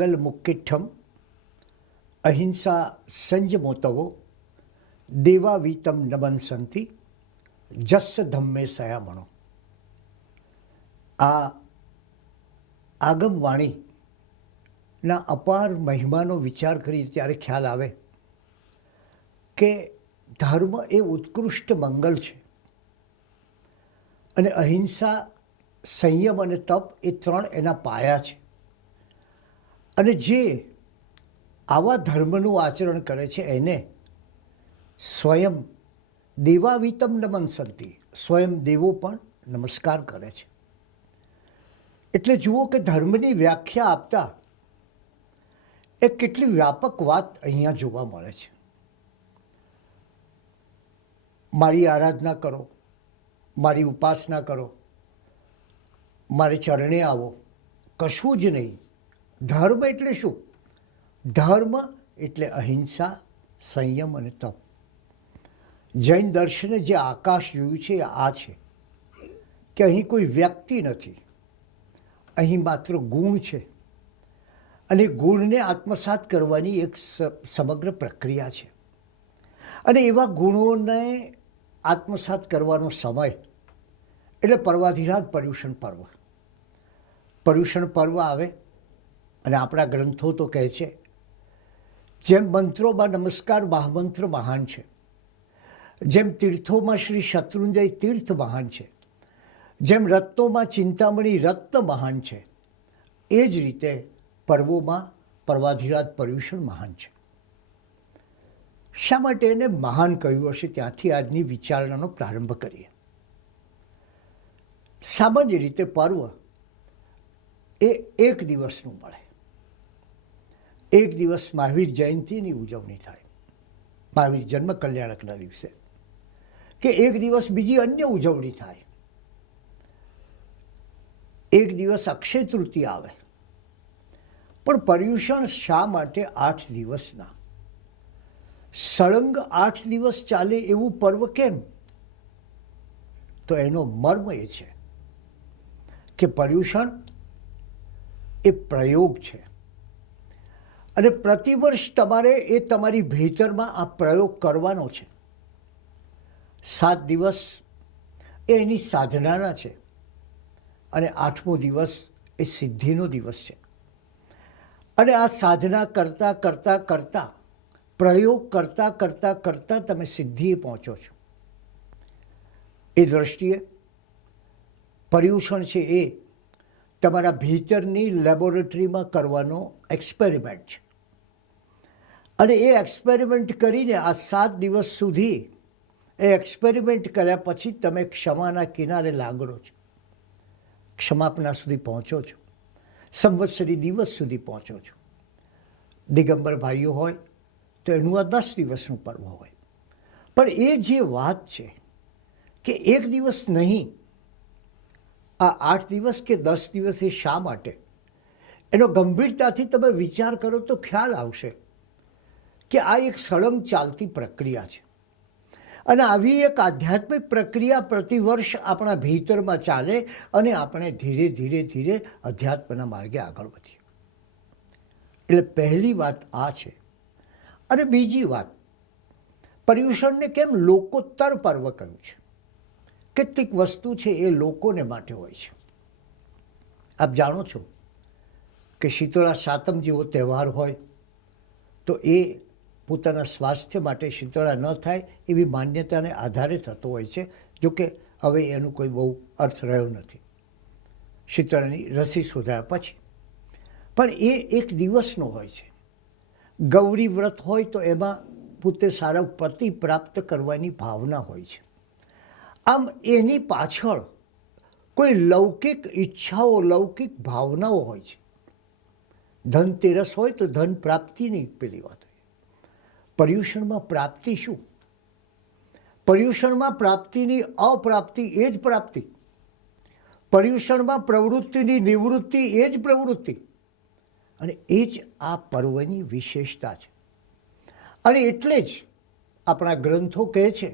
મંગલ મુક્તિઠમ અહિંસા સંયમોતવો દેવાવીતમ નમનસંતિ જસ્સ ધમ્મે સયામણો. આ આગમવાણીના અપાર મહિમાનો વિચાર કરી ત્યારે ખ્યાલ આવે કે ધર્મ એ ઉત્કૃષ્ટ મંગલ છે અને અહિંસા, સંયમ અને તપ એ ત્રણ એના પાયા છે. અને જે આવા ધર્મનું આચરણ કરે છે એને સ્વયં દેવાવીતમ નમનસંતિ, સ્વયં દેવો પણ નમસ્કાર કરે છે. એટલે જુઓ કે ધર્મની વ્યાખ્યા આપતા એ કેટલી વ્યાપક વાત અહીંયા જોવા મળે છે. મારી આરાધના કરો, મારી ઉપાસના કરો, મારે ચરણે આવો, કશું જ નહીં. ધર્મ એટલે શું? ધર્મ એટલે અહિંસા, સંયમ અને તપ. જૈન દર્શને જે આકાશ જોયું છે એ આ છે કે અહીં કોઈ વ્યક્તિ નથી, અહીં માત્ર ગુણ છે અને ગુણને આત્મસાત કરવાની એક સમગ્ર પ્રક્રિયા છે. અને એવા ગુણોને આત્મસાત કરવાનો સમય એટલે પર્વાધિરાજ પર્યુષણ પર્વ. પર્યુષણ પર્વ આવે અને આપણા ગ્રંથો તો કહે છે જેમ મંત્રોમાં નમસ્કાર મહામંત્ર મહાન છે, જેમ તીર્થોમાં શ્રી શત્રુંજય તીર્થ મહાન છે, જેમ રત્નોમાં ચિંતામણી રત્ન મહાન છે, એ જ રીતે પર્વોમાં પર્વાધિરાજ પર્યુષણ મહાન છે. શા માટે એને મહાન કહ્યું હશે? ત્યાંથી આજની વિચારણાનો પ્રારંભ કરીએ. સામાન્ય રીતે પર્વ એ એક દિવસનું મળે. એક દિવસ મહાવીર જયંતીની ઉજવણી થાય, મહાવીર જન્મ કલ્યાણકના દિવસે, કે એક દિવસ બીજી અન્ય ઉજવણી થાય, એક દિવસ અક્ષય તૃતીયા આવે. પણ પર્યુષણ શા માટે 8 દિવસના, સળંગ 8 દિવસ ચાલે એવું પર્વ કેમ? તો એનો મર્મ એ છે કે પર્યુષણ એ પ્રયોગ છે અને પ્રતિવર્ષ તમારે એ તમારી ભીતરમાં આ પ્રયોગ કરવાનો છે. 7 દિવસ એ એની સાધનાના છે અને 8મો દિવસ એ સિદ્ધિનો દિવસ છે. અને આ સાધના કરતાં કરતાં કરતાં, પ્રયોગ કરતાં કરતાં કરતાં તમે સિદ્ધિએ પહોંચો છો. એ દૃષ્ટિએ પર્યુષણ છે એ તમારા ભીતરની લેબોરેટરીમાં કરવાનો એક્સપેરિમેન્ટ છે. અને એ એક્સપેરિમેન્ટ કરીને આ 7 દિવસ સુધી એ એક્સપેરિમેન્ટ કર્યા પછી તમે ક્ષમાના કિનારે લાગડો છો, ક્ષમાપના સુધી પહોંચો છો, સંવત્સરી દિવસ સુધી પહોંચો છો. દિગંબર ભાઈઓ હોય તો એનું આ 10 દિવસનું પર્વ હોય. પણ એ જે વાત છે કે એક દિવસ નહીં, આ 8 દિવસ કે 10 દિવસ એ શા માટે, એનો ગંભીરતાથી તમે વિચાર કરો તો ખ્યાલ આવશે કે આ એક સળંગ ચાલતી પ્રક્રિયા છે. અને આવી એક આધ્યાત્મિક પ્રક્રિયા પ્રતિવર્ષ આપણા ભીતરમાં ચાલે અને આપણે ધીરે ધીરે ધીરે અધ્યાત્મના માર્ગે આગળ વધીએ. એટલે પહેલી વાત આ છે. અને બીજી વાત, પર્યુષણને કેમ લોકોત્તર પર્વ કહ્યું છે? કેટલીક વસ્તુ છે એ લોકોને માટે હોય છે. આપ જાણો છો કે શીતળા સાતમ જેવો તહેવાર હોય તો એ પોતાના સ્વાસ્થ્ય માટે શીતળા ન થાય એવી માન્યતાને આધારે થતો હોય છે. જોકે હવે એનું કોઈ બહુ અર્થ રહ્યો નથી શીતળાની રસી શોધાયા પછી. પણ એ એક દિવસનો હોય છે. ગૌરી વ્રત હોય તો એમાં પોતે સારા પતિ પ્રાપ્ત કરવાની ભાવના હોય છે. આમ એની પાછળ કોઈ લૌકિક ઈચ્છાઓ, લૌકિક ભાવનાઓ હોય છે. ધનતેરસ હોય તો ધન પ્રાપ્તિની પેલી વાત હોય. પર્યુષણમાં પ્રાપ્તિ શું? પર્યુષણમાં પ્રાપ્તિની અપ્રાપ્તિ એ જ પ્રાપ્તિ. પર્યુષણમાં પ્રવૃત્તિની નિવૃત્તિ એ જ પ્રવૃત્તિ. અને એ જ આ પર્વની વિશેષતા છે. અને એટલે જ આપણા ગ્રંથો કહે છે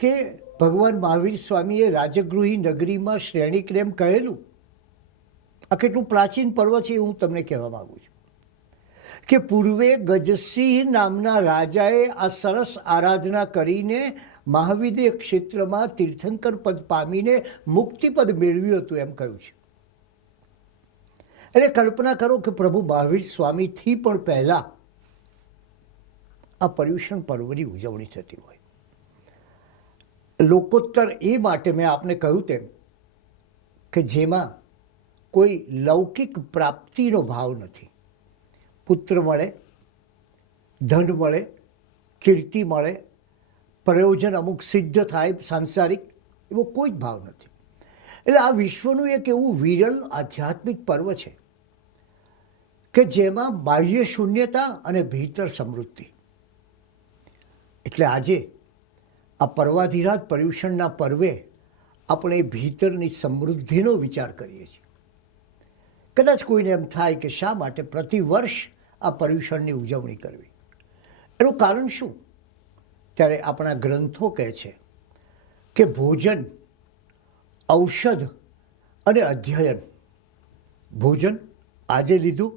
કે ભગવાન મહાવીર સ્વામીએ રાજગૃહી નગરીમાં શ્રેણીક્રમ કહેલું. આ કેટલું પ્રાચીન પર્વ છે એ હું તમને કહેવા માગું છું. કે પૂર્વે ગજસિંહ નામના રાજાએ આ સરસ આરાધના કરીને મહાવિદ્ય ક્ષેત્રમાં તીર્થંકર પદ પામીને મુક્તિપદ મેળવ્યું હતું એમ કહ્યું છે. એટલે કલ્પના કરો કે પ્રભુ મહાવીર સ્વામીથી પણ પહેલાં આ પર્યુષણ પર્વની ઉજવણી થતી હોય. લોકોત્તર એ માટે મેં આપને કહ્યું તેમ કે જેમાં કોઈ લૌકિક પ્રાપ્તિનો ભાવ નથી. પુત્ર મળે, ધન મળે, કીર્તિ મળે, પ્રયોજન અમુક સિદ્ધ થાય સાંસારિક, એવો કોઈ જ ભાવ નથી. એટલે આ વિશ્વનું એક એવું વિરલ આધ્યાત્મિક પર્વ છે કે જેમાં બાહ્ય શૂન્યતા અને ભીતર સમૃદ્ધિ. એટલે આજે આ પર્વાધિરાજ પર્યુષણના પર્વે આપણે ભીતરની સમૃદ્ધિનો વિચાર કરીએ છીએ. કદાચ કોઈને એમ થાય કે શા માટે પ્રતિવર્ષ આ પર્યુષણની ઉજવણી કરવી? એનું કારણ શું? ત્યારે આપણા ગ્રંથો કહે છે કે ભોજન, ઔષધ અને અધ્યયન. ભોજન આજે લીધું,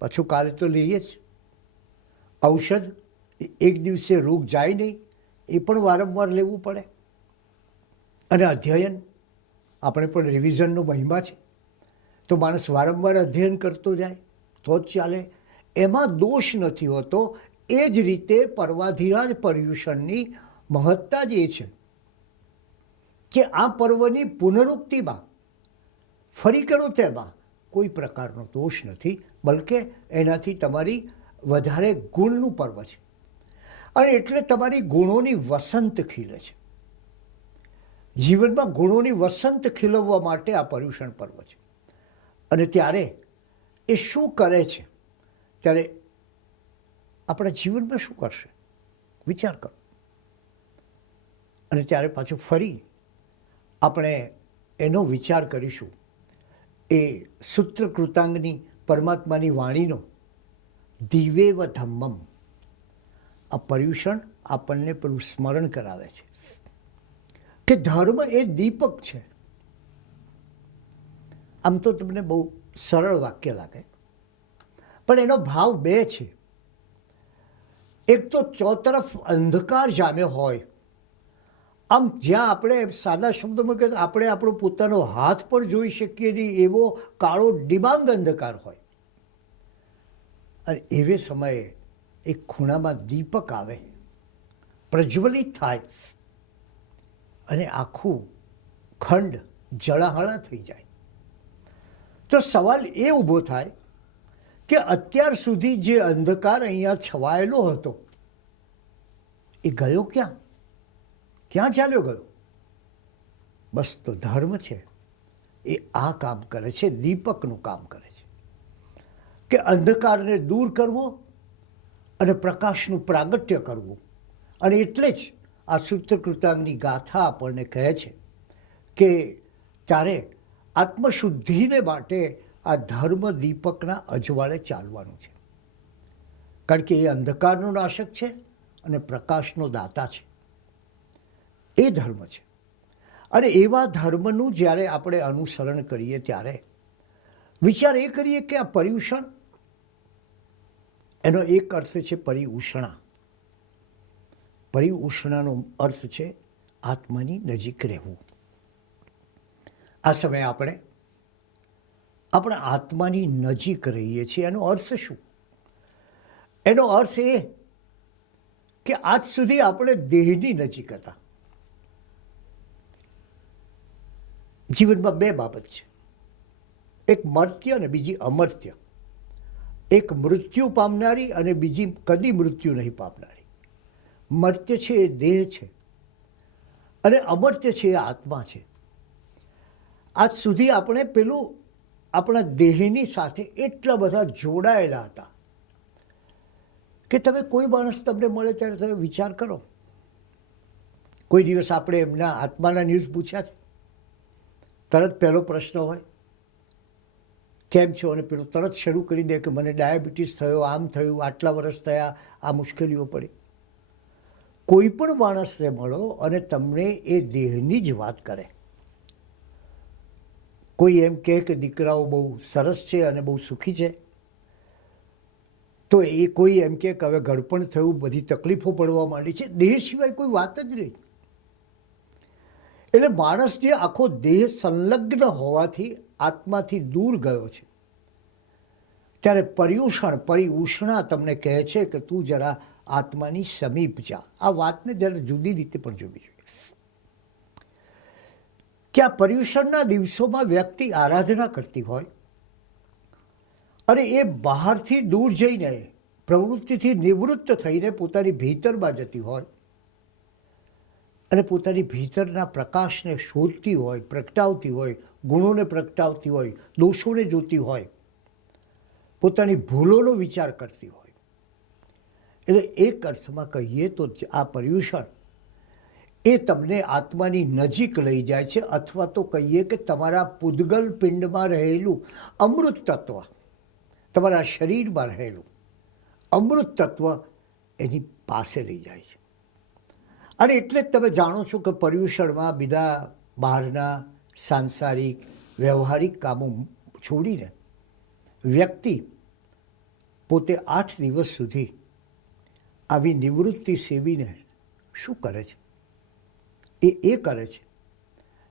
પાછું કાલે તો લઈએ જ. ઔષધ એક દિવસે રોગ જાય નહીં, એ પણ વારંવાર લેવું પડે. અને અધ્યયન, આપણે પણ રિવિઝનનો મહિમા છે, તો માણસ વારંવાર અધ્યયન કરતો જાય તો જ ચાલે. એમાં દોષ નથી હોતો. એ જ રીતે પર્વાધિરાજ પર્યુષણની મહત્તા જ એ છે કે આ પર્વની પુનરુક્તિમાં ફરી કરો તેમાં કોઈ પ્રકારનો દોષ નથી, બલકે એનાથી તમારી વધારે ગુણનું પર્વ છે. અને એટલે તમારી ગુણોની વસંત ખીલે છે. જીવનમાં ગુણોની વસંત ખીલવવા માટે આ પર્યુષણ પર્વ છે. અને ત્યારે એ શું કરે છે? ત્યારે આપણા જીવનમાં શું કરશે? વિચાર કરો. અને ત્યારે પાછું ફરી આપણે એનો વિચાર કરીશું એ સૂત્રકૃતાંગની પરમાત્માની વાણીનો દિવેવ ધમ્મમ. આ પર્યુષણ આપણને પેલું સ્મરણ કરાવે છે કે ધર્મ એ દીપક છે. આમ તો તમને બહુ સરળ વાક્ય લાગે, પણ એનો ભાવ બે છે. એક તો ચોતરફ અંધકાર જામ્યો હોય, આમ જ્યાં આપણે સાદા શબ્દોમાં કહીએ તો આપણે આપણો પોતાનો હાથ પણ જોઈ શકીએ નહીં એવો કાળો ડિબાંગ અંધકાર હોય. અને એવે સમયે એક ખૂણામાં દીપક આવે, પ્રજ્વલિત થાય અને આખું ખંડ જળાહળા થઈ જાય. તો સવાલ એ ઊભો થાય કે અત્યાર સુધી જે અંધકાર અહીંયા છવાયેલો હતો એ ગયો ક્યાં? ક્યાં ચાલ્યો ગયો? બસ તો ધર્મ છે એ આ કામ કરે છે, દીપકનું કામ કરે છે કે અંધકારને દૂર કરવો અને પ્રકાશનું પ્રાગટ્ય કરવું. અને એટલે જ આ સૂત્રકૃતાંગની ગાથા આપણને કહે છે કે ત્યારે આત્મશુદ્ધિને માટે આ ધર્મ દીપકના અજવાળે ચાલવાનું છે. કારણ કે એ અંધકારનો નાશક છે અને પ્રકાશનો દાતા છે. એ ધર્મ છે. અને એવા ધર્મનું જ્યારે આપણે અનુસરણ કરીએ ત્યારે વિચાર એ કરીએ કે આ પર્યુષણ, એનો એક અર્થ છે પરિઉષ્ણા. પરિઉષ્ણાનો અર્થ છે આત્માની નજીક રહેવું. આ સમયે આપણે આપણા આત્માની નજીક રહીએ છીએ. એનો અર્થ શું? એનો અર્થ એ કે આજ સુધી આપણે દેહની નજીક હતા. જીવનમાં બે બાબત છે, એક મર્ત્ય અને બીજી અમર્ત્ય. એક મૃત્યુ પામનારી અને બીજી કદી મૃત્યુ નહીં પામનારી. મર્ત્ય છે એ દેહ છે અને અમર્ત્ય છે એ આત્મા છે. આજ સુધી આપણે પેલું આપણા દેહની સાથે એટલા બધા જોડાયેલા હતા કે તમે કોઈ માણસ તમને મળે ત્યારે તમે વિચાર કરો, કોઈ દિવસ આપણે એમના આત્માના ન્યૂઝ પૂછ્યા છે? તરત પહેલો પ્રશ્ન હોય કેમ છો? અને પેલું તરત શરૂ કરી દે કે મને ડાયાબિટીસ થયો, આમ થયું, આટલા વર્ષ થયા, આ મુશ્કેલીઓ પડી. કોઈ પણ માણસને મળો અને તમને એ દેહની જ વાત કરે. કોઈ એમ કહે કે દીકરાઓ બહુ સરસ છે અને બહુ સુખી છે, તો એ કોઈ એમ કે હવે ઘડપણ થયું, બધી તકલીફો પડવા માંડી છે, દેહ સિવાય કોઈ વાત જ નહીં. એટલે માણસ જે આખો દેહ સંલગ્ન હોવાથી આત્માથી દૂર ગયો છે, ત્યારે પરિઉષણા તમને કહે છે કે તું જરા આત્માની સમીપ જા. આ વાતને જરા જુદી રીતે પણ જોવી જોઈએ કે આ પર્યુષણના દિવસોમાં વ્યક્તિ આરાધના કરતી હોય અને એ બહારથી દૂર જઈને પ્રવૃત્તિથી નિવૃત્ત થઈને પોતાની ભીતરમાં જતી હોય અને પોતાની ભીતરના પ્રકાશને શોધતી હોય, પ્રગટાવતી હોય, ગુણોને પ્રગટાવતી હોય, દોષોને જોતી હોય, પોતાની ભૂલોનો વિચાર કરતી હોય. એટલે એક અર્થમાં કહીએ તો આ પર્યુષણ એ તમને આત્માની નજીક લઈ જાય છે, અથવા તો કહીએ કે તમારા પૂદગલ પિંડમાં રહેલું અમૃત તત્વ, તમારા શરીરમાં રહેલું અમૃત તત્વ એની પાસે લઈ જાય છે. અને એટલે જ તમે જાણો છો કે પર્યુષણમાં બીજા બહારના સાંસારિક વ્યવહારિક કામો છોડીને વ્યક્તિ પોતે 8 દિવસ સુધી આવી નિવૃત્તિ સેવીને શું કરે છે? એ કરે છે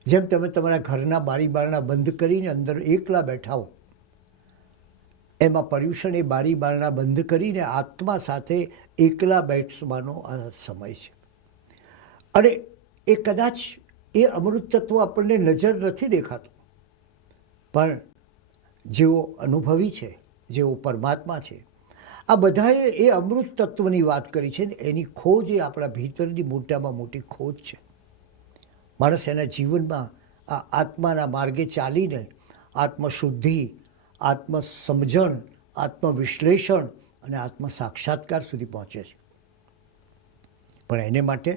જેમ તમે તમારા ઘરના બારી બારણા બંધ કરીને અંદર એકલા બેઠા હો, એમાં પર્યુષણ એ બારી બારણા બંધ કરીને આત્મા સાથે એકલા બેસવાનો આ સમય છે. અને એ કદાચ એ અમૃત તત્વ આપણને નજર નથી દેખાતું, પણ જેઓ અનુભવી છે, જેઓ પરમાત્મા છે, આ બધાએ એ અમૃત તત્વની વાત કરી છે ને એની ખોજ એ આપણા ભીતરની મોટામાં મોટી ખોજ છે. માણસ એના જીવનમાં આ આત્માના માર્ગે ચાલીને આત્મશુદ્ધિ, આત્મસમજણ, આત્મવિશ્લેષણ અને આત્મ સાક્ષાત્કાર સુધી પહોંચે છે. પણ એને માટે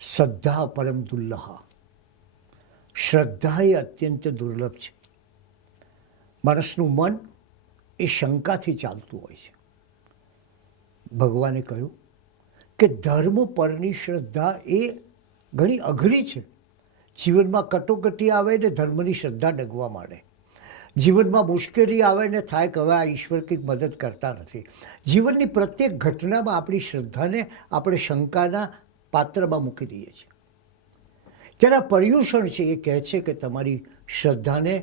શ્રદ્ધા પરમ દુર્લભ, શ્રદ્ધા એ અત્યંત દુર્લભ છે. માણસનું મન એ શંકાથી ચાલતું હોય છે. ભગવાને કહ્યું કે ધર્મ પરની શ્રદ્ધા એ ઘણી અઘરી છે. જીવનમાં કટોકટી આવે ને ધર્મની શ્રદ્ધા ડગવા માંડે, જીવનમાં મુશ્કેલી આવે ને થાય કે હવે આ ઈશ્વર કંઈક મદદ કરતા નથી. જીવનની પ્રત્યેક ઘટનામાં આપણી શ્રદ્ધાને આપણે શંકાના પાત્રમાં મૂકી દઈએ છીએ. ત્યારે આ પર્યુષણ છે એ કહે છે કે તમારી શ્રદ્ધાને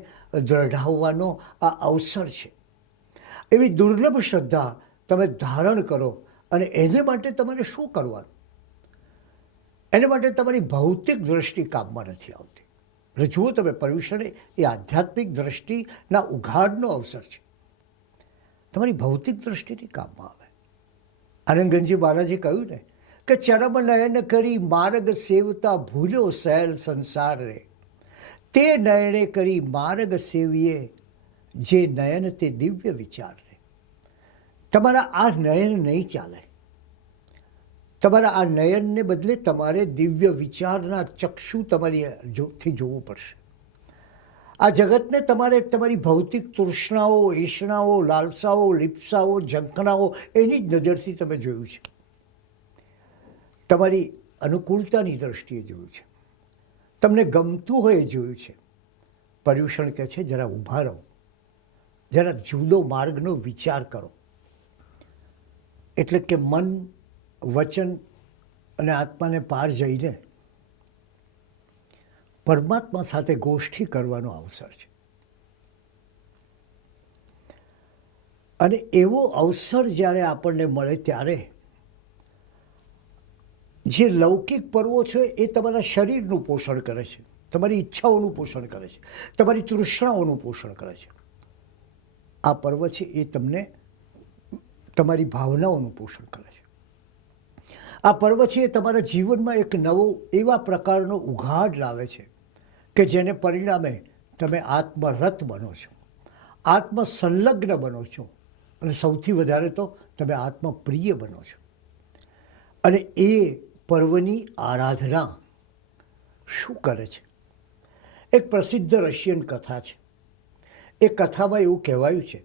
દ્રઢાવવાનો આ અવસર છે. એવી દુર્લભ શ્રદ્ધા તમે ધારણ કરો. અને એને માટે તમારે શું કરવાનું? એને માટે તમારી ભૌતિક દ્રષ્ટિ કામમાં નથી આવતી. એટલે જુઓ તમે, પર્યુષણ એ આધ્યાત્મિક દ્રષ્ટિના ઉઘાડનો અવસર છે. તમારી ભૌતિક દ્રષ્ટિની કામમાં આવે. આનંદગંજી મહારાજે કહ્યું ને કે ચરમ નયન કરી માર્ગ સેવતા ભૂલ્યો સહેલ સંસાર રે, તે નયને કરી માર્ગ સેવીએ જે નયન તે દિવ્ય વિચાર રે. તમારા આ નયન નહીં ચાલે. તમારા આ નયનને બદલે તમારે દિવ્ય વિચારના ચક્ષુ તમારીથી જોવું પડશે. આ જગતને તમારે તમારી ભૌતિક તૃષ્ણાઓ, ઈષ્ણાઓ, લાલસાઓ, લિપ્સાઓ, ઝંખનાઓ એની જ નજરથી તમે જોયું છે. તમારી અનુકૂળતાની દ્રષ્ટિએ જોયું છે, તમને ગમતું હોય એ જોયું છે. પર્યુષણ કહે છે જરા ઊભા રહો, જરા જુદો માર્ગનો વિચાર કરો. એટલે કે મન, વચન અને આત્માને પાર જઈને પરમાત્મા સાથે ગોષ્ઠી કરવાનો અવસર છે. અને એવો અવસર જ્યારે આપણને મળે ત્યારે જે લૌકિક પર્વો છે એ તમારા શરીરનું પોષણ કરે છે, તમારી ઈચ્છાઓનું પોષણ કરે છે, તમારી તૃષ્ણાઓનું પોષણ કરે છે. આ પર્વ છે એ તમને તમારી ભાવનાઓનું પોષણ કરે છે. આ પર્વ છે એ તમારા જીવનમાં એક નવો એવા પ્રકારનો ઉઘાડ લાવે છે કે જેને પરિણામે તમે આત્મરત બનો છો, આત્મસંલગ્ન બનો છો અને સૌથી વધારે તો તમે આત્મપ્રિય બનો છો. અને એ પર્વની આરાધના શું કરે છે? એક પ્રસિદ્ધ રશિયન કથા છે. એ કથામાં એવું કહેવાયું છે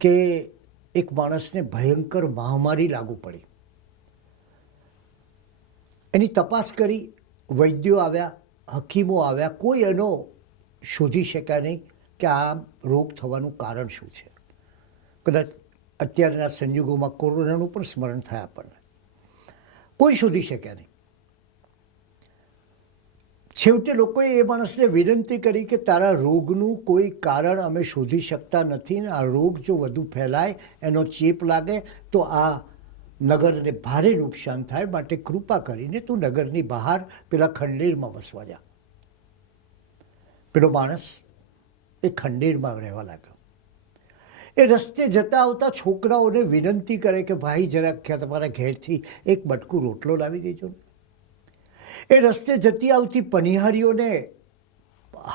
કે એક માણસને ભયંકર મહામારી લાગુ પડી. એની તપાસ કરી, વૈદ્યો આવ્યા, હકીમો આવ્યા, કોઈ એનો શોધી શક્યા નહીં કે આ રોગ થવાનું કારણ શું છે. કદાચ અત્યારના સંજોગોમાં કોરોનાનું પણ સ્મરણ થાય આપણને. કોઈ શોધી શક્યા નહીં. છેવટે લોકોએ એ માણસને વિનંતી કરી કે તારા રોગનું કોઈ કારણ અમે શોધી શકતા નથી ને આ રોગ જો વધુ ફેલાય, એનો ચેપ લાગે તો આ નગરને ભારે નુકસાન થાય, માટે કૃપા કરીને તું નગરની બહાર પેલા ખંડેરમાં વસવા જા. પેલો માણસ એ ખંડેરમાં રહેવા લાગ્યો. એ રસ્તે જતા આવતા છોકરાઓને વિનંતી કરે કે ભાઈ જરાક તમારા ઘેરથી એક બટકું રોટલો લાવી દેજો. એ રસ્તે જતી આવતી પનિહારીઓને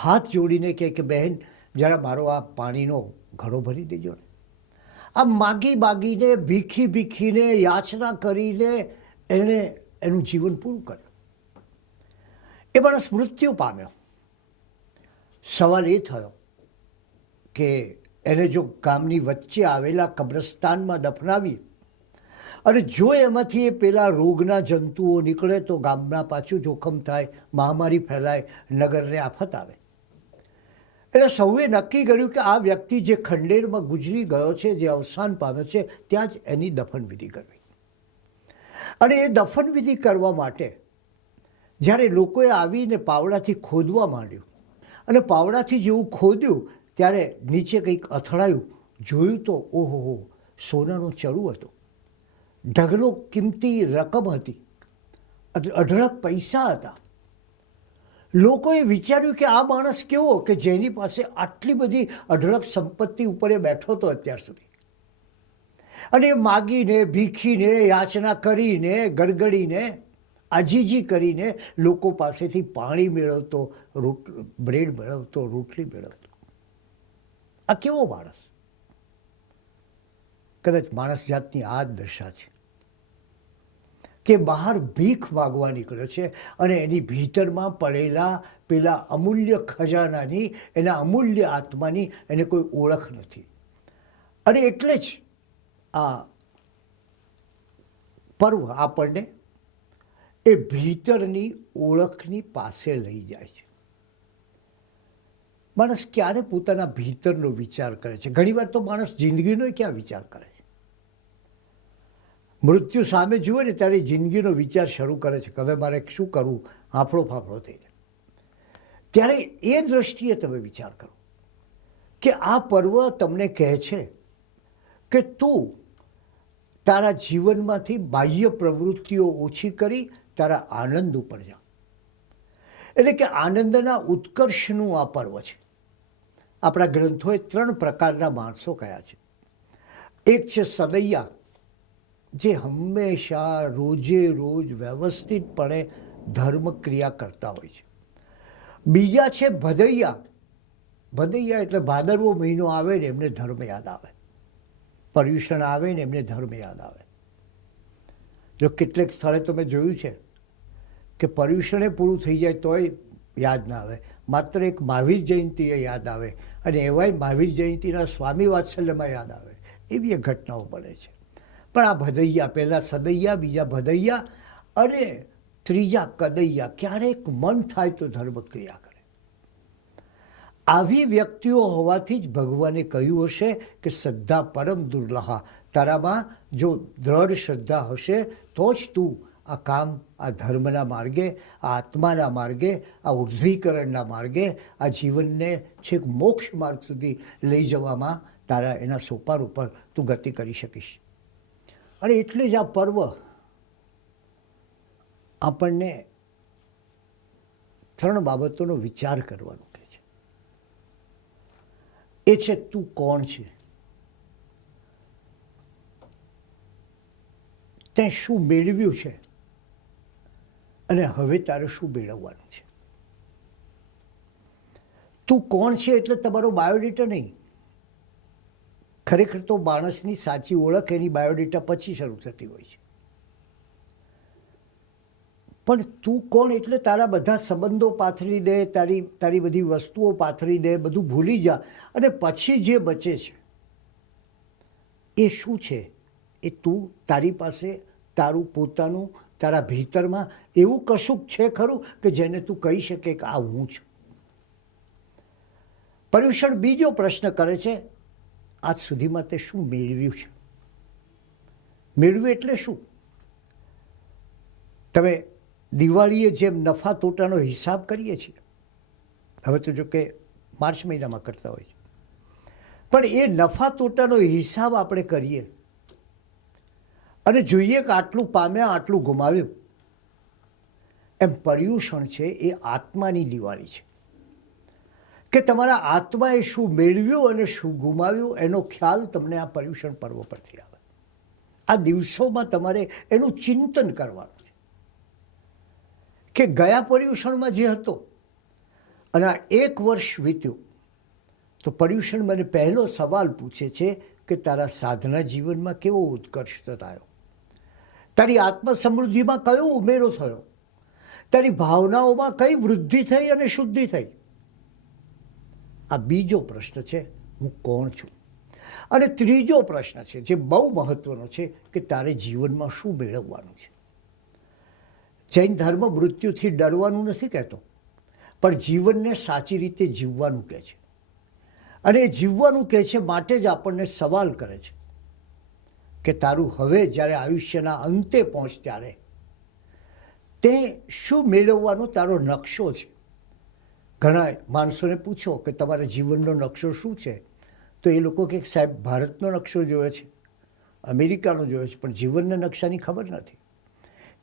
હાથ જોડીને કહે કે બહેન જરા મારો આ પાણીનો ઘડો ભરી દેજો ને. આ માગી માગીને ભીખી ભીખીને યાચના કરીને એણે એનું જીવન પૂરું કર્યું. એ માણસ મૃત્યુ પામ્યો. સવાલ એ થયો કે એને જો ગામની વચ્ચે આવેલા કબ્રસ્તાનમાં દફનાવી અને જો એમાંથી એ પેલા રોગના જંતુઓ નીકળે તો ગામના પાછું જોખમ થાય, મહામારી ફેલાય, નગરને આફત આવે. એટલે સૌએ નક્કી કર્યું કે આ વ્યક્તિ જે ખંડેરમાં ગુજરી ગયો છે, જે અવસાન પામ્યો છે, ત્યાં જ એની દફનવિધિ કરવી. અને એ દફનવિધિ કરવા માટે જ્યારે લોકોએ આવીને પાવડાથી ખોદવા માંડ્યું અને પાવડાથી જેવું ખોદ્યું ત્યારે નીચે કંઈક અથડાયું. જોયું તો ઓહો, સોનાનું ચરું હતું, ઢગલો કિંમતી રકમ હતી, અઢળક પૈસા હતા. લોકોએ વિચાર્યું કે આ માણસ કેવો કે જેની પાસે આટલી બધી અઢળક સંપત્તિ ઉપર એ બેઠો હતો અત્યાર સુધી. અને એ માગીને ભીખીને યાચના કરીને ગડગડીને આજીજી કરીને લોકો પાસેથી પાણી મેળવતો, બ્રેડ મેળવતો, રોટલી મેળવતો. આ કેવો માણસ? કદાચ માણસ જાતની આ જ દશા છે કે બહાર ભીખ માગવા નીકળ્યો છે અને એની ભીતરમાં પડેલા પેલા અમૂલ્ય ખજાનાની, એના અમૂલ્ય આત્માની એને કોઈ ઓળખ નથી. અને એટલે જ આ પર્વ આપણને એ ભીતરની ઓળખની પાસે લઈ જાય છે. માણસ ક્યારે પોતાના ભીતરનો વિચાર કરે છે? ઘણીવાર તો માણસ જિંદગીનો ક્યાં વિચાર કરે છે? મૃત્યુ સામે જુએ ને ત્યારે જિંદગીનો વિચાર શરૂ કરે છે કે હવે મારે શું કરવું, હાંફળો ફાફળો થઈને. ત્યારે એ દૃષ્ટિએ તમે વિચાર કરો કે આ પર્વ તમને કહે છે કે તું તારા જીવનમાંથી બાહ્ય પ્રવૃત્તિઓ ઓછી કરી તારા આનંદ ઉપર જા. એટલે કે આનંદના ઉત્કર્ષનું આ પર્વ છે. આપણા ગ્રંથોએ 3 પ્રકારના માણસો કયા છે. એક છે સદૈયા, જે હંમેશા રોજે રોજ વ્યવસ્થિતપણે ધર્મ ક્રિયા કરતા હોય છે. બીજા છે ભદૈયા. ભદૈયા એટલે ભાદરવો મહિનો આવે ને એમને ધર્મ યાદ આવે, પર્યુષણ આવે ને એમને ધર્મ યાદ આવે. જો કેટલેક સ્થળે તો મેં જોયું છે કે પર્યુષણે પૂરું થઈ જાય તોય યાદ ના આવે, માત્ર એક મહાવીર જયંતિએ યાદ આવે, અને એવાય મહાવીર જયંતિના સ્વામી વાત્સલ્યમાં યાદ આવે. એવી એ ઘટનાઓ બને છે. પણ આ ભદૈયા, પહેલાં સદૈયા, બીજા ભદૈયા અને ત્રીજા કદૈયા, ક્યારેક મન થાય તો ધર્મ ક્રિયા કરે. આવી વ્યક્તિઓ હોવાથી જ ભગવાને કહ્યું હશે કે શ્રદ્ધા પરમ દુર્લભા. તારામાં જો દ્રઢ શ્રદ્ધા હશે તો જ તું આ કામ, આ ધર્મના માર્ગે, આ આત્માના માર્ગે, આ ઉર્ધ્વીકરણના માર્ગે, આ જીવનને છેક મોક્ષ માર્ગ સુધી લઈ જવામાં તારા એના સોપાન ઉપર તું ગતિ કરી શકીશ. અને એટલે જ આ પર્વ આપણને 3 બાબતોનો વિચાર કરવાનો કહે છે. એ છે તું કોણ છે, તે શું મેળવ્યું છે અને હવે તારે શું મેળવવાનું છે. તું કોણ છે એટલે તમારો બાયોડેટા નહીં. ખરેખર તો માણસની સાચી ઓળખ એની બાયોડેટા પછી શરૂ થતી હોય છે. પણ તું કોણ એટલે તારા બધા સંબંધો પાથરી દે, તારી બધી વસ્તુઓ પાથરી દે, બધું ભૂલી જા, અને પછી જે બચે છે એ શું છે? એ તું, તારી પાસે તારું પોતાનું, તારા ભીતરમાં એવું કશુંક છે ખરું કે જેને તું કહી શકે કે આ હું છું. પર્યુષણ બીજો પ્રશ્ન કરે છે, આજ સુધીમાં તે શું મેળવ્યું છે? મેળવ્યું એટલે શું? તમે દિવાળીએ જેમ નફા તોટાનો હિસાબ કરીએ છીએ, હવે તો જો કે માર્ચ મહિનામાં કરતા હોય છે, પણ એ નફા તોટાનો હિસાબ આપણે કરીએ અને જોઈએ કે આટલું પામ્યા આટલું ગુમાવ્યું, એમ પર્યુષણ છે એ આત્માની દિવાળી છે કે તમારા આત્માએ શું મેળવ્યું અને શું ગુમાવ્યું એનો ખ્યાલ તમને આ પર્યુષણ પર્વ પરથી આવે. આ દિવસોમાં તમારે એનું ચિંતન કરવાનું છે કે ગયા પર્યુષણમાં જે હતો અને આ 1 વર્ષ વીત્યું તો પર્યુષણ મને પહેલો સવાલ પૂછે છે કે તારા સાધના જીવનમાં કેવો ઉત્કર્ષ થયો, તારી આત્મ સમૃદ્ધિમાં કયો ઉમેરો થયો, તારી ભાવનાઓમાં કઈ વૃદ્ધિ થઈ અને શુદ્ધિ થઈ. આ બીજો પ્રશ્ન છે, હું કોણ છું. અને ત્રીજો પ્રશ્ન છે જે બહુ મહત્વનો છે કે તારે જીવનમાં શું મેળવવાનું છે. જૈન ધર્મ મૃત્યુથી ડરવાનું નથી કહેતો, પણ જીવનને સાચી રીતે જીવવાનું કહે છે. અને એ જીવવાનું કહે છે માટે જ આપણને સવાલ કરે છે કે તારું હવે જ્યારે આયુષ્યના અંતે પહોંચ ત્યારે તે શું મેળવવાનો તારો નકશો છે. ઘણા માણસોને પૂછો કે તમારા જીવનનો નકશો શું છે, તો એ લોકો કે સાહેબ ભારતનો નકશો જોયો છે, અમેરિકાનો જોયો છે, પણ જીવનના નકશાની ખબર નથી.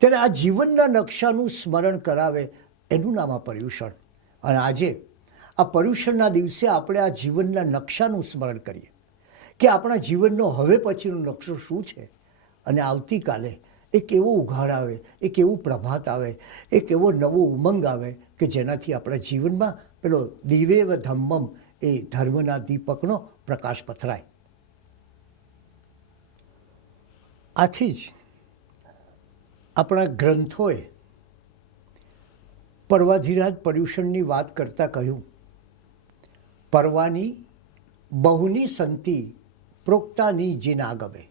ત્યારે આ જીવનના નકશાનું સ્મરણ કરાવે એનું નામ આ પર્યુષણ. અને આજે આ પર્યુષણના દિવસે આપણે આ જીવનના નકશાનું સ્મરણ કરીએ કે આપણા જીવનનો હવે પછીનો નકશો શું છે. અને આવતીકાલે એક એવો ઉઘાડ આવે, એક એવું પ્રભાત આવે, એક એવો નવો ઉમંગ આવે કે જેનાથી આપણા જીવનમાં પેલો દિવેવ ધમ્મમ એ ધર્મના દીપકનો પ્રકાશ પથરાય. આથી જ આપણા ગ્રંથોએ પર્વાધિરાજ પર્યુષણની વાત કરતાં કહ્યું, પર્વાની બહુની સંતિ પ્રોક્તાની જીન આગમે.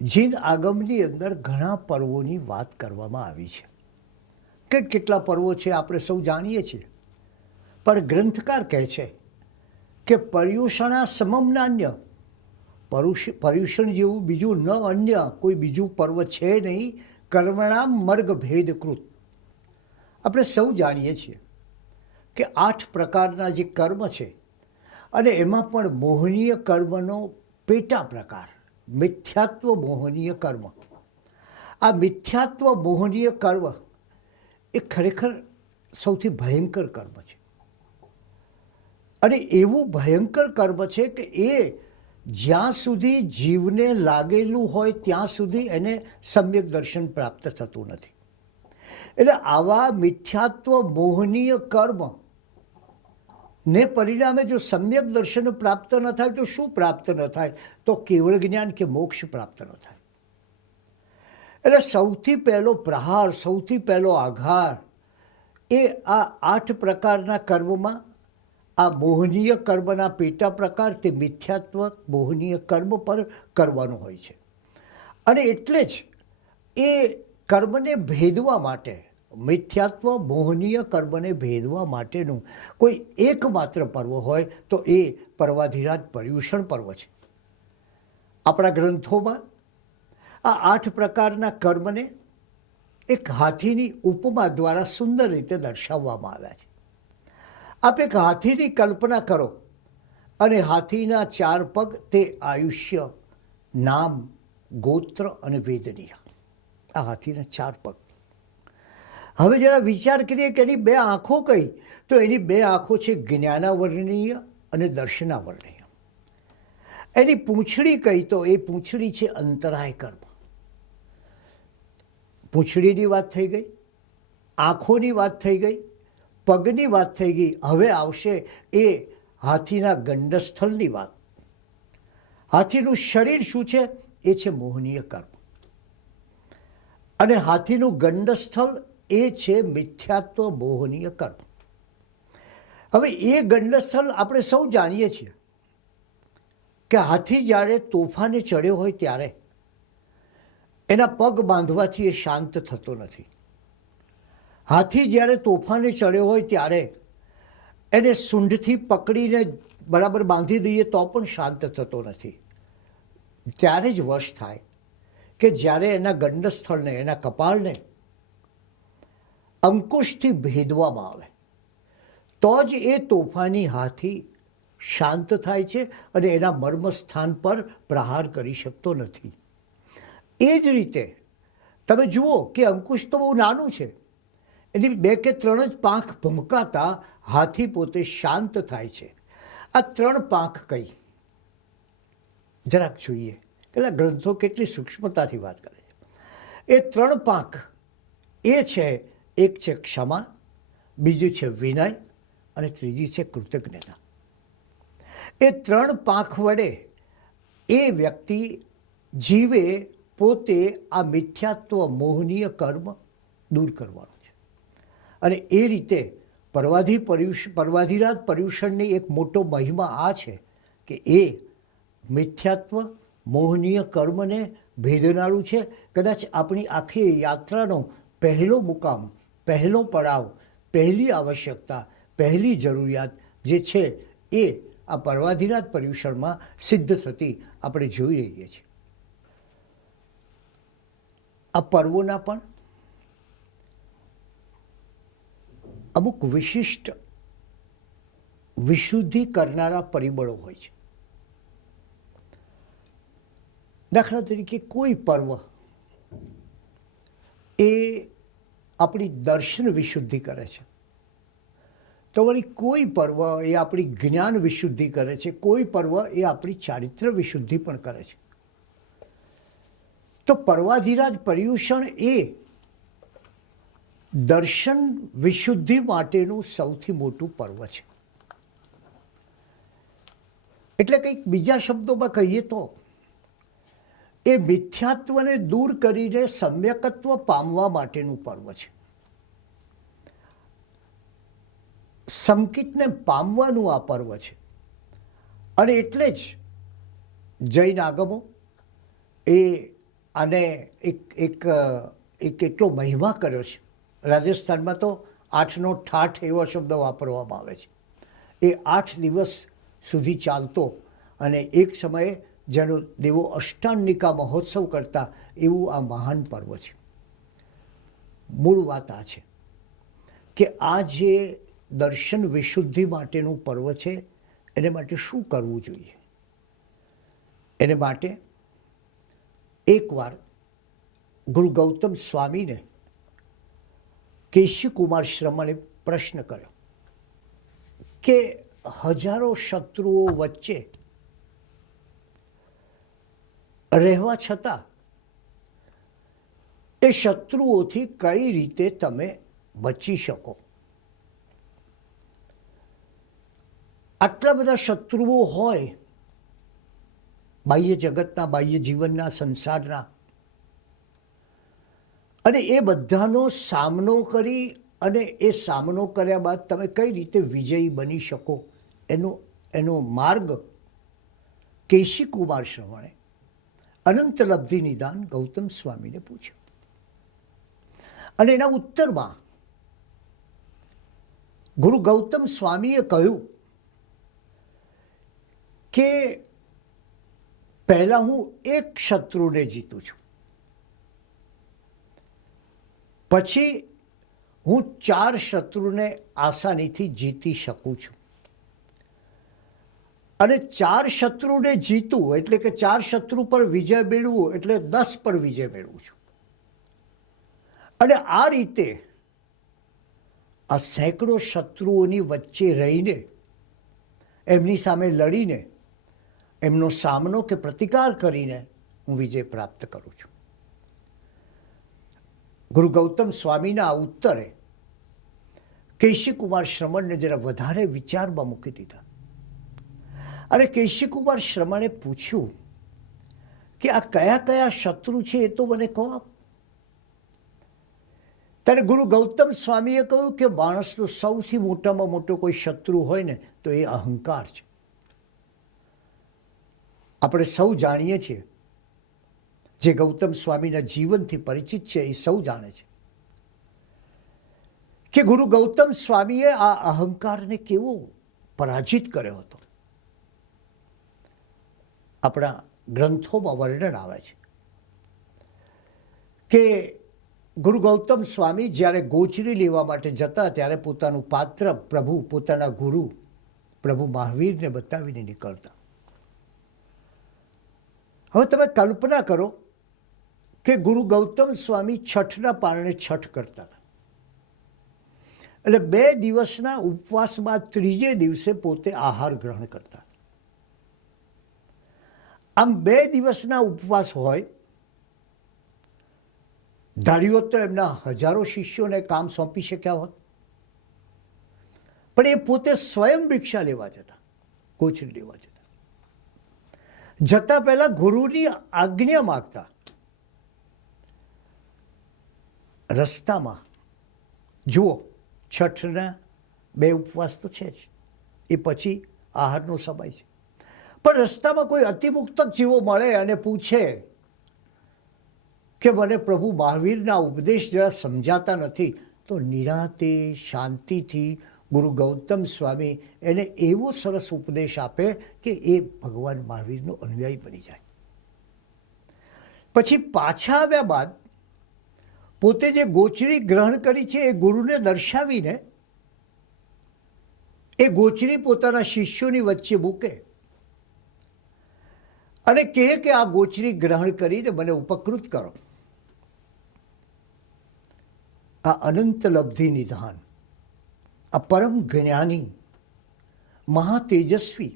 જીન આગમની અંદર ઘણા પર્વોની વાત કરવામાં આવી છે. કેટલા પર્વો છે આપણે સૌ જાણીએ છીએ, પણ ગ્રંથકાર કહે છે કે પર્યુષણા સમમ નાન્ય, પર્યુષણ જેવું બીજું ન અન્ય કોઈ બીજું પર્વ છે નહીં. કર્મણામ મર્ગ ભેદકૃત. આપણે સૌ જાણીએ છીએ કે 8 પ્રકારના જે કર્મ છે અને એમાં પણ મોહનીય કર્મનો પેટા પ્રકાર મિથ્યાત્વ મોહનીય કર્મ. આ મિથ્યાત્વ મોહનીય કર્મ એ ખરેખર સૌથી ભયંકર કર્મ છે. અને એવું ભયંકર કર્મ છે કે એ જ્યાં સુધી જીવને લાગેલું હોય ત્યાં સુધી એને સમ્યક દર્શન પ્રાપ્ત થતું નથી. એટલે આવા મિથ્યાત્વ મોહનીય કર્મ ને પરિણામે જો સમ્યક દર્શન પ્રાપ્ત ન થાય તો શું પ્રાપ્ત ન થાય? તો કેવળ જ્ઞાન કે મોક્ષ પ્રાપ્ત ન થાય. એટલે સૌથી પહેલો પ્રહાર, સૌથી પહેલો આઘાત એ આ 8 પ્રકારના કર્મમાં આ મોહનીય કર્મના પેટા પ્રકાર તે મિથ્યાત્વ મોહનીય કર્મ પર કરવાનો હોય છે. અને એટલે જ એ કર્મને ભેદવા માટે, મિથ્યાત્વ મોહનીય કર્મને ભેદવા માટેનું કોઈ એકમાત્ર પર્વ હોય તો એ પર્વાધિરાજ પર્યુષણ પર્વ છે. આપણા ગ્રંથોમાં આ 8 પ્રકારના કર્મને એક હાથીની ઉપમા દ્વારા સુંદર રીતે દર્શાવવામાં આવ્યા છે. આપ એક હાથીની કલ્પના કરો અને હાથીના 4 પગ તે આયુષ્ય, નામ, ગોત્ર અને વેદનીય. આ હાથીના 4 પગ. હવે જરા વિચાર કરીએ કે એની 2 આંખો કઈ? તો એની 2 આંખો છે જ્ઞાનાવર્ણનીય અને દર્શનાવર્ણનીય. એની પૂંછડી કઈ? તો એ પૂંછડી છે અંતરાય કર્મ. પૂંછડીની વાત થઈ ગઈ, આંખોની વાત થઈ ગઈ, પગની વાત થઈ ગઈ. હવે આવશે એ હાથીના ગંડસ્થળની વાત. હાથીનું શરીર શું છે? એ છે મોહનીય કર્મ. અને હાથીનું ગંડસ્થળ એ છે મિથ્યાત્વ મોહનીય કર્મ. હવે એ ગંડસ્થળ આપણે સૌ જાણીએ છીએ કે હાથી જ્યારે તોફાને ચડ્યો હોય ત્યારે એના પગ બાંધવાથી એ શાંત થતો નથી. હાથી જ્યારે તોફાને ચડ્યો હોય ત્યારે એને સૂંઢથી પકડીને બરાબર બાંધી દઈએ તો પણ શાંત થતો નથી. ત્યારે જ વશ થાય કે જ્યારે એના ગંડસ્થળને, એના કપાળને અંકુશથી ભેદવામાં આવે તો જ એ તોફાની હાથી શાંત થાય છે અને એના મર્મ સ્થાન પર પ્રહાર કરી શકતો નથી. એ જ રીતે તમે જુઓ કે અંકુશ તો બહુ નાનું છે, એની 2 કે 3 જ પાંખ ભમકાતા હાથી પોતે શાંત થાય છે. આ 3 પાંખ કઈ જરાક જોઈએ, એટલે ગ્રંથો કેટલી સૂક્ષ્મતાથી વાત કરે છે. એ 3 પાંખ એ છે, એક છે ક્ષમા, બીજું છે વિનય અને ત્રીજી છે કૃતજ્ઞતા. એ 3 પાંખ વડે એ વ્યક્તિ જીવે પોતે આ મિથ્યાત્વ મોહનીય કર્મ દૂર કરવાનું છે. અને એ રીતે પર્વાધિરાજ પર્યુષણની એક મોટો મહિમા આ છે કે એ મિથ્યાત્વ મોહનીય કર્મને ભેદનારું છે. કદાચ આપણી આખી યાત્રાનો પહેલો મુકામ, પહેલો પડાવ, પહેલી આવશ્યકતા, પહેલી જરૂરિયાત જે છે એ આ પર્વાધિરાજ પર્યુષણમાં સિદ્ધ થતી આપણે જોઈ રહીએ છીએ. આ પર્વોના પણ અમુક વિશિષ્ટ વિશુદ્ધિ કરનારા પરિબળો હોય છે. દાખલા તરીકે કોઈ પર્વ એ આપણી દર્શન વિશુદ્ધિ કરે છે, તો વળી કોઈ પર્વ એ આપણી જ્ઞાન વિશુદ્ધિ કરે છે, કોઈ પર્વ એ આપણી ચારિત્ર વિશુદ્ધિ પણ કરે છે. તો પર્વાધિરાજ પર્યુષણ એ દર્શન વિશુદ્ધિ માટેનું સૌથી મોટું પર્વ છે. એટલે કંઈક બીજા શબ્દોમાં કહીએ તો એ મિથ્યાત્વને દૂર કરીને સમ્યકત્વ પામવા માટેનું પર્વ છે. સંકિતને પામવાનું આ પર્વ છે. અને એટલે જ જૈન આગમો એ આને એક એટલો મહિમા કર્યો છે. રાજસ્થાનમાં તો 8નો ઠાઠ એવો શબ્દ વાપરવામાં આવે છે. એ 8 દિવસ સુધી ચાલતો અને એક સમયે જેનો દેવો અષ્ટાંગિકા મહોત્સવ કરતા એવું આ મહાન પર્વ છે. મૂળ વાત આ છે કે આ જે દર્શન વિશુદ્ધિ માટેનું પર્વ છે એને માટે શું કરવું જોઈએ. એને માટે એકવાર ગુરુ ગૌતમ સ્વામીને કેશીકુમાર શ્રમણે પ્રશ્ન કર્યો કે હજારો શત્રુઓ વચ્ચે રહેવા છતાં એ શત્રુઓથી કઈ રીતે તમે બચી શકો. આટલા બધા શત્રુઓ હોય બાહ્ય જગતના, બાહ્ય જીવનના, સંસારના, અને એ બધાનો સામનો કરી અને એ સામનો કર્યા બાદ તમે કઈ રીતે વિજયી બની શકો એનો માર્ગ કેશીકુમાર શ્રવણે અનંત લબ્ધિ નિદાન ગૌતમ સ્વામીને પૂછ્યો. અને એના ઉત્તરમાં ગુરુ ગૌતમ સ્વામીએ કહ્યું કે પહેલા હું એક શત્રુને જીતું છું, પછી હું 4 શત્રુને આસાનીથી જીતી શકું છું. અને 4 શત્રુને જીતવું એટલે કે 4 શત્રુ પર વિજય મેળવવું એટલે 10 પર વિજય મેળવું છું. અને આ રીતે આ સેંકડો શત્રુઓની વચ્ચે રહીને, એમની સામે લડીને, એમનો સામનો કે પ્રતિકાર કરીને હું વિજય પ્રાપ્ત કરું છું. ગુરુ ગૌતમ સ્વામીના આ ઉત્તરે કેશીકુમાર શ્રમણને જરા વધારે વિચારમાં મૂકી દીધા. અને કેશીકુમાર શ્રમણે પૂછ્યું કે આ કયા કયા શત્રુ છે એ તો મને કહો. ત્યારે ગુરુ ગૌતમ સ્વામીએ કહ્યું કે માણસનો સૌથી મોટામાં મોટો કોઈ શત્રુ હોય ને તો એ અહંકાર છે. આપણે સૌ જાણીએ છીએ, જે ગૌતમ સ્વામીના જીવનથી પરિચિત છે એ સૌ જાણે છે કે ગુરુ ગૌતમ સ્વામીએ આ અહંકારને કેવો પરાજિત કર્યો હતો. આપણા ગ્રંથોમાં વર્ણન આવે છે કે ગુરુ ગૌતમ સ્વામી જ્યારે ગોચરી લેવા માટે જતા ત્યારે પોતાનું પાત્ર પ્રભુ પોતાના ગુરુ પ્રભુ મહાવીરને બતાવીને નીકળતા. હવે તમે કલ્પના કરો કે ગુરુ ગૌતમ સ્વામી છઠના પારણે છઠ કરતા હતા. એટલે 2 દિવસના ઉપવાસ બાદ ત્રીજે દિવસે પોતે આહાર ગ્રહણ કરતા. આમ 2 દિવસના ઉપવાસ હોય, ધાર્યું તો એમના હજારો શિષ્યોને કામ સોંપી શક્યા હોત, પણ એ પોતે સ્વયં ભિક્ષા લેવા જતા, ગોચરી લેવા જતા. જતા પહેલા ગુરુની આજ્ઞા માગતા. રસ્તામાં જુઓ, છઠના 2 ઉપવાસ તો છે જ, એ પછી આહારનો સમય છે, પણ રસ્તામાં કોઈ અતિમુક્તક જેવો મળે અને પૂછે કે મને પ્રભુ મહાવીરના ઉપદેશ જરા સમજાતા નથી, તો નિરાતે શાંતિથી ગુરુ ગૌતમ સ્વામી એને એવો સરસ ઉપદેશ આપે કે એ ભગવાન મહાવીરનો અનુયાયી બની જાય. પછી પાછા આવ્યા બાદ પોતે જે ગોચરી ગ્રહણ કરી છે એ ગુરુને દર્શાવીને એ ગોચરી પોતાના શિષ્યોની વચ્ચે મૂકે અને કહે કે આ ગોચરી ગ્રહણ કરીને મને ઉપકૃત કરો. આ અનંત લબ્ધિ નિધાન, આ પરમ જ્ઞાની મહાતેજસ્વી,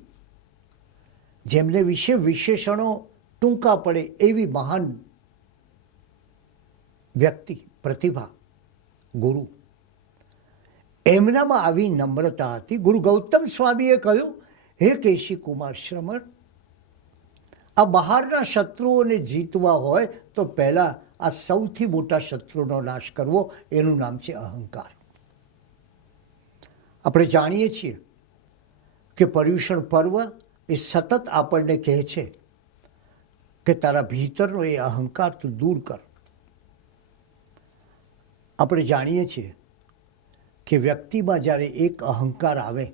જેમને વિશે વિશેષણો ટૂંકા પડે એવી મહાન વ્યક્તિ, પ્રતિભા, ગુરુ, એમનામાં આવી નમ્રતા હતી. ગુરુ ગૌતમ સ્વામીએ કહ્યું, હે કેશી કુમાર શ્રમણ, આ બહારના શત્રુઓને જીતવા હોય તો પહેલાં આ સૌથી મોટા શત્રુનો નાશ કરવો, એનું નામ છે અહંકાર. આપણે જાણીએ છીએ કે પર્યુષણ પર્વ એ સતત આપણને કહે છે કે તારા ભીતરનો એ અહંકાર તું દૂર કર. આપણે જાણીએ છીએ કે વ્યક્તિમાં જ્યારે એક અહંકાર આવે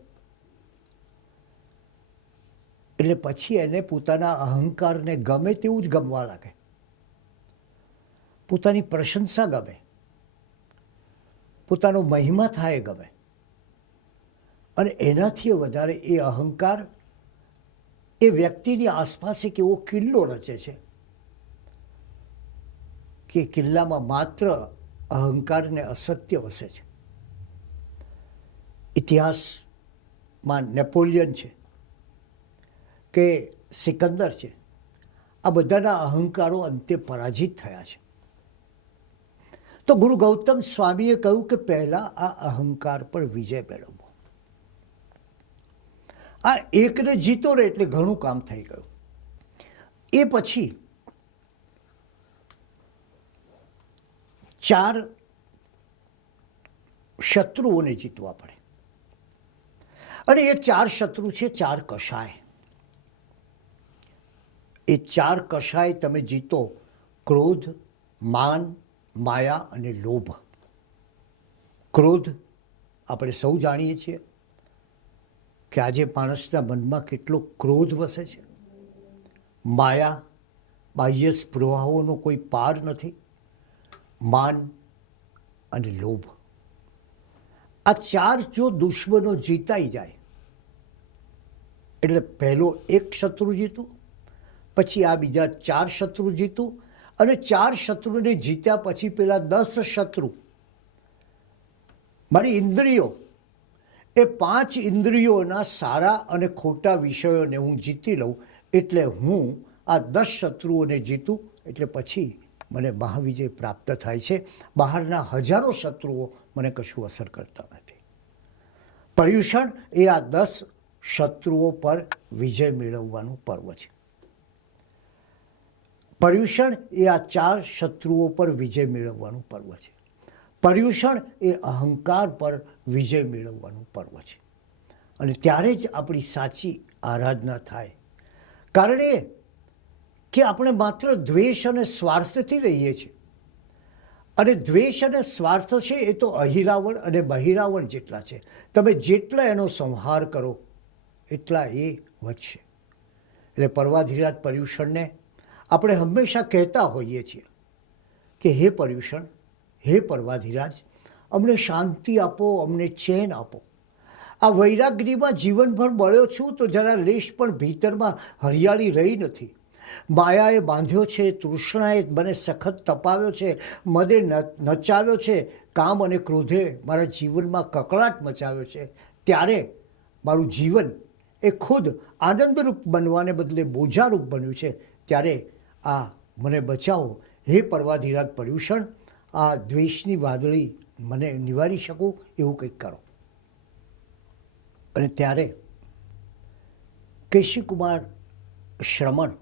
એટલે પછી એને પોતાના અહંકારને ગમે તેવું જ ગમવા લાગે, પોતાની પ્રશંસા ગમે, પોતાનો મહિમા થાય ગમે, અને એનાથી વધારે એ અહંકાર એ વ્યક્તિની આસપાસ એક એવો કિલ્લો રચે છે કે કિલ્લામાં માત્ર અહંકારને અસત્ય વસે છે. ઇતિહાસમાં નેપોલિયન છે કે સિકંદર છે, આ બધાના અહંકારો અંતે પરાજિત થયા છે. તો ગુરુ ગૌતમ સ્વામીએ કહ્યું કે પહેલાં આ અહંકાર પર વિજય મેળવવો. આ એકને જીતો રહે એટલે ઘણું કામ થઈ ગયું. એ પછી 4 શત્રુઓને જીતવા પડે, અને એ 4 શત્રુ છે 4 કષાય. એ 4 કષાય તમે જીતો: ક્રોધ, માન, માયા અને લોભ. ક્રોધ આપણે સૌ જાણીએ છીએ કે આજે માણસના મનમાં કેટલો ક્રોધ વસે છે. માયા, બાહ્ય સ્પૃહાઓનો કોઈ પાર નથી. માન અને લોભ, આ 4 જો દુશ્મનો જીતાઈ જાય એટલે પહેલો એક શત્રુ જીતું, પછી આ બીજા 4 શત્રુ જીતું, અને 4 શત્રુને જીત્યા પછી પેલા 10 શત્રુ, મારી ઇન્દ્રિયો, એ 5 ઇન્દ્રિયોના સારા અને ખોટા વિષયોને હું જીતી લઉં એટલે હું આ 10 શત્રુઓને જીતું, એટલે પછી મને મહાવિજય પ્રાપ્ત થાય છે. બહારના હજારો શત્રુઓ મને કશું અસર કરતા નથી. પર્યુષણ એ આ 10 શત્રુઓ પર વિજય મેળવવાનું પર્વ છે. પર્યુષણ એ આ 4 શત્રુઓ પર વિજય મેળવવાનું પર્વ છે. પર્યુષણ એ અહંકાર પર વિજય મેળવવાનું પર્વ છે. અને ત્યારે જ આપણી સાચી આરાધના થાય. કારણ એ કે આપણે માત્ર દ્વેષ અને સ્વાર્થથી રહીએ છીએ, અને દ્વેષ અને સ્વાર્થ છે એ તો અહિરાવણ અને બહિરાવણ જેટલા છે. તમે જેટલા એનો સંહાર કરો એટલા એ વધશે. એટલે પર્વાધિરાજ પર્યુષણને આપણે હંમેશા કહેતા હોઈએ છીએ કે હે પર્યુષણ, હે પર્વાધિરાજ, અમને શાંતિ આપો, અમને ચેન આપો. આ વૈરાગ્યમાં જીવનભર બળ્યો છું તો જરા લેશ પણ ભીતરમાં હરિયાળી રહી નથી. માયાએ બાંધ્યો છે, તૃષ્ણાએ મને સખત તપાવ્યો છે, મદે નચાવ્યો છે, કામ અને ક્રોધે મારા જીવનમાં કકળાટ મચાવ્યો છે. ત્યારે મારું જીવન એ ખુદ આનંદરૂપ બનવાને બદલે બોજારૂપ બન્યું છે. ત્યારે આ મને બચાવો હે પર્વાધિરાજ પર્યુષણ, આ દ્વેષની વાદળી મને નિવારી શકું એવું કંઈક કરો. અને ત્યારે કેશીકુમાર શ્રમણ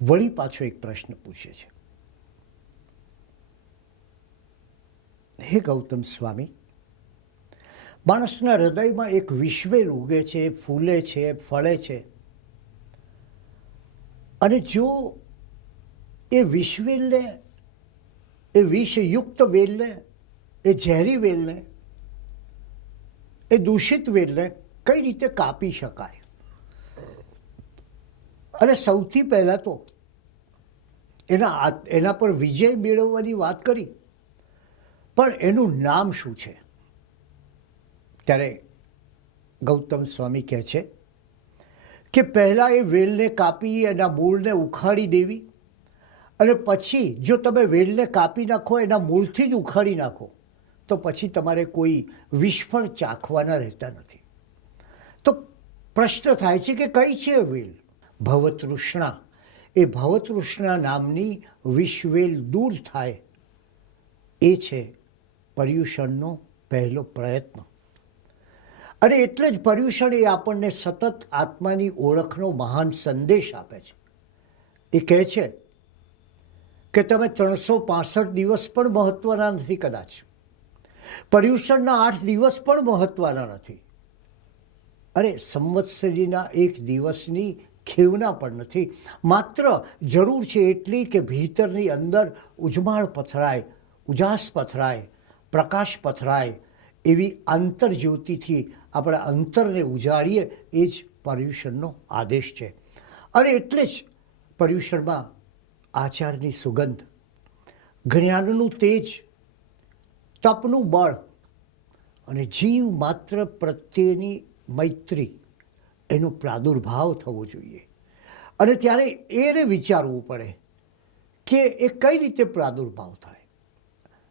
વળી પાછો એક પ્રશ્ન પૂછે છે, હે ગૌતમ સ્વામી, માણસના હૃદયમાં એક વિશ્વેલ ઉગે છે, ફૂલે છે, ફળે છે, અને જો એ વિશ્વેલને, એ વિષયુક્ત વેલને, એ ઝેરી વેલને, એ દૂષિત વેલને કઈ રીતે કાપી શકાય? અને સૌથી પહેલાં તો એના પર વિજય મેળવવાની વાત કરી, પણ એનું નામ શું છે? ત્યારે ગૌતમ સ્વામી કહે છે કે પહેલાં એ વેલને કાપી એના મૂળને ઉખાડી દેવી, અને પછી જો તમે વેલને કાપી નાખો, એના મૂળથી જ ઉખાડી નાખો, તો પછી તમારે કોઈ વિષફળ ચાખવાના રહેતા નથી. તો પ્રશ્ન થાય છે કે કઈ છે વેલ? ભવતૃષ્ણા. એ ભવતૃષ્ણા નામની વિષવેલ દૂર થાય એ છે પર્યુષણનો પહેલો પ્રયત્ન. અને એટલે જ પર્યુષણ એ આપણને સતત આત્માની ઓળખનો મહાન સંદેશ આપે છે. એ કહે છે કે તમે 365 દિવસ પણ મહત્વના નથી, કદાચ પર્યુષણના 8 દિવસ પણ મહત્વના નથી, અરે સંવત્સરીના 1 દિવસની ખેવના પણ નથી. માત્ર જરૂર છે એટલી કે ભીતરની અંદર ઉજમાળ પથરાય, ઉજાસ પથરાય, પ્રકાશ પથરાય, એવી આંતરજ્યોતિથી આપણા અંતરને ઉજાડીએ, એ જ પર્યુષણનો આદેશ છે. અને એટલે જ પર્યુષણમાં આચારની સુગંધ, જ્ઞાનનું તેજ, તપનું બળ અને જીવ માત્ર પ્રત્યેની મૈત્રી, એનો પ્રાદુર્ભાવ થવો જોઈએ. અને ત્યારે એને વિચારવું પડે કે એ કઈ રીતે પ્રાદુર્ભાવ થાય.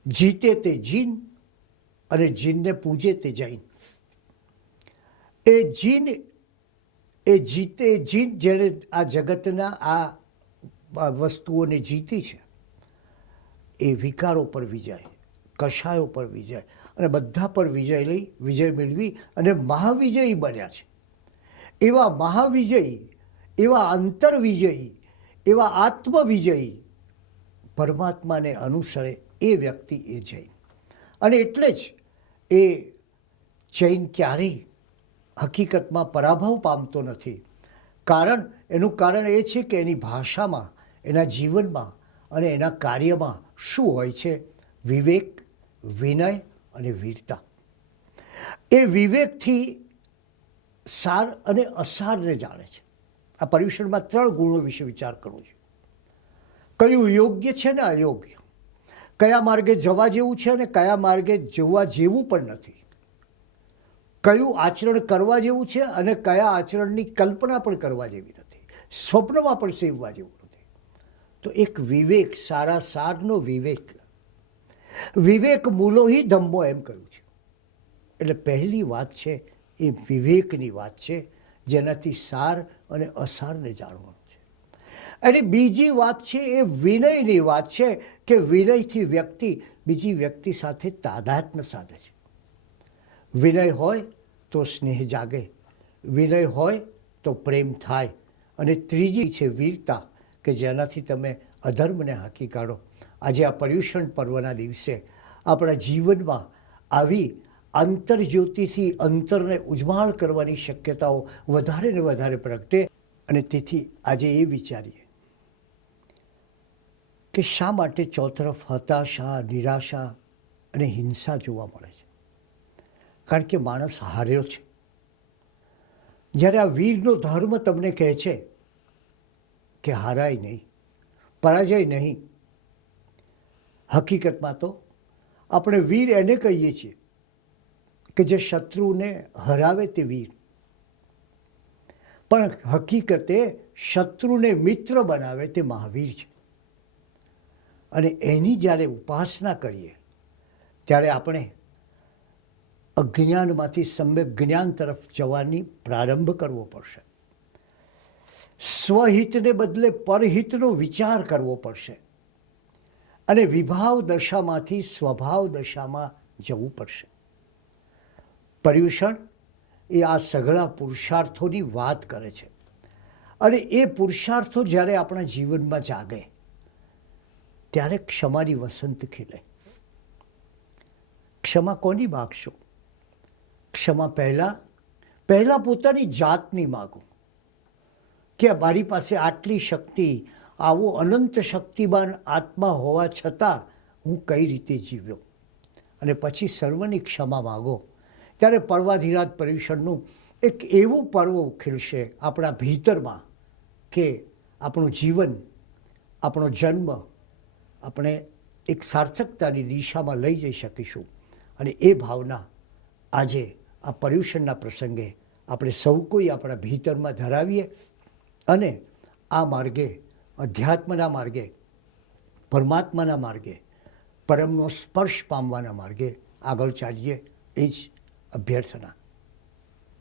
જીતે તે જીન અને જીનને પૂજે તે જૈન. એ જીન, એ જીતે જીન, જેણે આ જગતના આ વસ્તુઓને જીતી છે, એ વિકારો પર વિજય, કષાયો પર વિજય અને બધા પર વિજય મેળવી અને મહાવિજયી બન્યા છે. એવા મહાવિજયી, એવા અંતરવિજયી, એવા આત્મવિજયી પરમાત્માને અનુસરે એ વ્યક્તિ એ જૈન. અને એટલે જ એ જૈન ક્યારેય હકીકતમાં પરાભવ પામતો નથી. એનું કારણ એ છે કે એની ભાષામાં, એના જીવનમાં અને એના કાર્યમાં શું હોય છે? વિવેક, વિનય અને વીરતા. એ વિવેકથી સાર અને અસારને જાણે છે. આ પર્યુષણમાં 3 ગુણો વિશે વિચાર કરવો છે. કયું યોગ્ય છે ને અયોગ્ય, કયા માર્ગે જવા જેવું છે અને કયા માર્ગે જવા જેવું પણ નથી, કયું આચરણ કરવા જેવું છે અને કયા આચરણની કલ્પના પણ કરવા જેવી નથી, સ્વપ્નમાં પણ સેવવા જેવું નથી. તો એક વિવેક, સારા સારનો વિવેક. વિવેક મૂલોહી ધમ્મો એમ કહ્યું છે. એટલે પહેલી વાત છે એ વિવેકની વાત છે, જેનાથી સાર અને અસારને જાણવાનું છે. અને બીજી વાત છે એ વિનયની વાત છે, કે વિનયથી વ્યક્તિ બીજી વ્યક્તિ સાથે તાદાત્મ્ય સાધે છે. વિનય હોય તો સ્નેહ જાગે, વિનય હોય તો પ્રેમ થાય. અને ત્રીજી છે વીરતા, કે જેનાથી તમે અધર્મને હાંકી કાઢો. આજે આ પર્યુષણ પર્વના દિવસે આપણા જીવનમાં આવી આંતરજ્યોતિથી અંતરને ઉજ્માળ કરવાની શક્યતાઓ વધારે ને વધારે પ્રગટે. અને તેથી આજે એ વિચારીએ કે શા માટે ચોતરફ હતાશા, નિરાશા અને હિંસા જોવા મળે છે? કારણ કે માણસ હાર્યો છે. જ્યારે આ વીરનો ધર્મ તમને કહે છે કે હારાય નહીં, પરાજય નહીં, હકીકતમાં તો આપણે વીર એને કહીએ છીએ કે જે શત્રુને હરાવે તે વીર, પણ હકીકતે શત્રુને મિત્ર બનાવે તે મહાવીર છે. અને એની જ્યારે ઉપાસના કરીએ ત્યારે આપણે અજ્ઞાનમાંથી સમ્યક જ્ઞાન તરફ જવાની પ્રારંભ કરવો પડશે. સ્વહિતને બદલે પરહિતનો વિચાર કરવો પડશે અને વિભાવ દશામાંથી સ્વભાવ દશામાં જવું પડશે. પર્યુષણ એ આ સઘળા પુરુષાર્થોની વાત કરે છે અને એ પુરુષાર્થો જ્યારે આપણા જીવનમાં જાગે ત્યારે ક્ષમાની વસંત ખીલે. ક્ષમા કોની માગશો? ક્ષમા પહેલાં પોતાની જાતની માગો કે મારી પાસે આટલી શક્તિ, આવો અનંત શક્તિમાન આત્મા હોવા છતાં હું કઈ રીતે જીવ્યો, અને પછી સર્વની ક્ષમા માગો. ત્યારે પર્વાધિરાજ પર્યુષણનું એક એવું પર્વ ખીલશે આપણા ભીતરમાં કે આપણું જીવન, આપણો જન્મ આપણે એક સાર્થકતાની દિશામાં લઈ જઈ શકીશું. અને એ ભાવના આજે આ પર્યુષણના પ્રસંગે આપણે સૌ કોઈ આપણા ભીતરમાં ધરાવીએ અને આ માર્ગે, અધ્યાત્મના માર્ગે, પરમાત્માના માર્ગે, પરમનો સ્પર્શ પામવાના માર્ગે આગળ ચાલીએ, એ જ અભ્યર્થના.